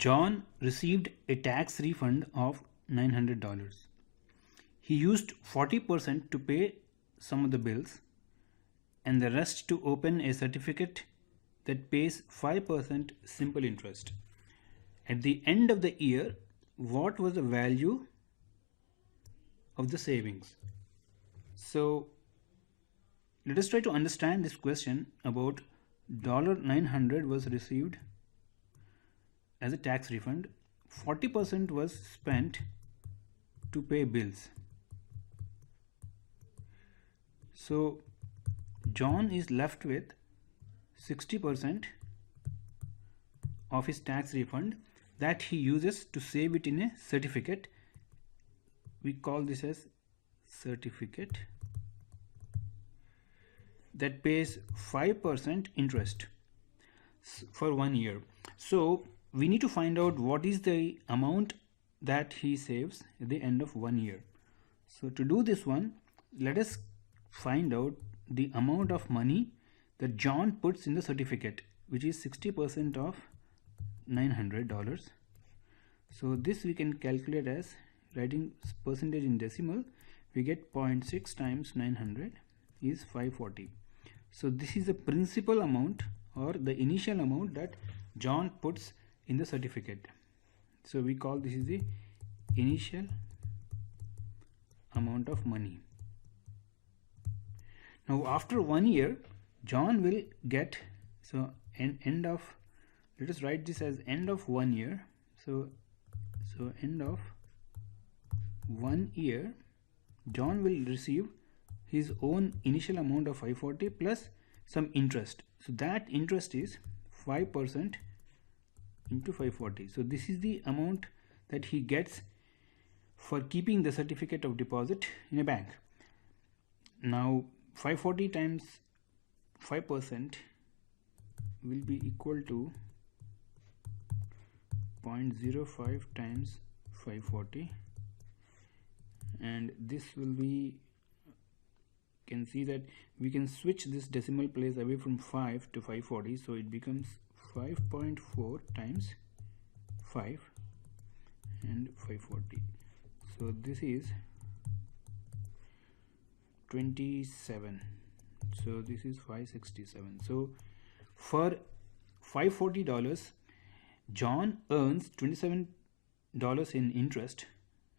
John received a tax refund of $900. He used 40% to pay some of the bills and the rest to open a certificate that pays 5% simple interest. At the end of the year, what was the value of the savings? So let us try to understand this question about $900 was received as a tax refund. 40% was spent to pay bills. So John is left with 60% of his tax refund that he uses to save it in a certificate. We call this as certificate that pays 5% interest for 1 year. So we need to find out what is the amount that he saves at the end of 1 year. So to do this one, let us find out the amount of money that John puts in the certificate, which is 60% of $900. So this we can calculate as writing percentage in decimal. We get 0.6 times 900 is 540. So this is the principal amount or the initial amount that John puts in the certificate. So we call this is the initial amount of money. Now after 1 year, John will get, so end of, let us write this as end of 1 year. So end of 1 year, John will receive his own initial amount of 540 plus some interest. So that interest is 5% into 540. So this is the amount that he gets for keeping the certificate of deposit in a bank. Now 540 times 5% will be equal to 0.05 times 540, and this will be, can see that we can switch this decimal place away from 5 to 540, so it becomes 5.4 times 5 and 540. So this is 27. So this is 567. So for $540, John earns $27 in interest,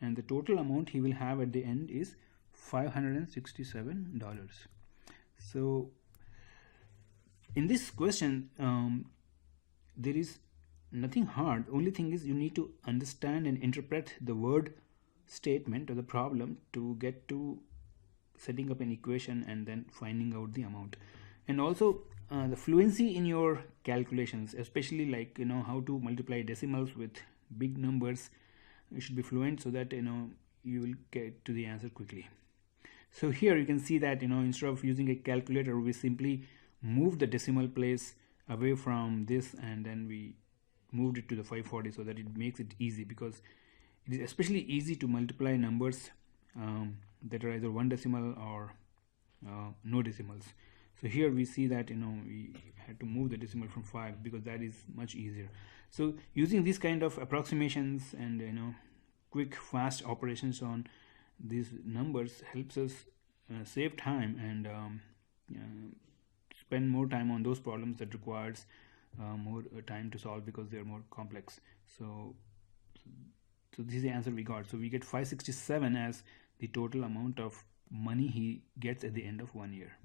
and the total amount he will have at the end is $567. So in this question, there is nothing hard. Only thing is you need to understand and interpret the word statement or the problem to get to setting up an equation and then finding out the amount. And also the fluency in your calculations, especially like how to multiply decimals with big numbers, you should be fluent so that you will get to the answer quickly. So here you can see that instead of using a calculator, we simply move the decimal place away from this and then we moved it to the 540 so that it makes it easy, because it is especially easy to multiply numbers that are either one decimal or no decimals. So here we see that we had to move the decimal from 5 because that is much easier. So using these kind of approximations and quick fast operations on these numbers helps us save time and spend more time on those problems that requires more time to solve because they are more complex. So this is the answer we got. So we get 567 as the total amount of money he gets at the end of 1 year.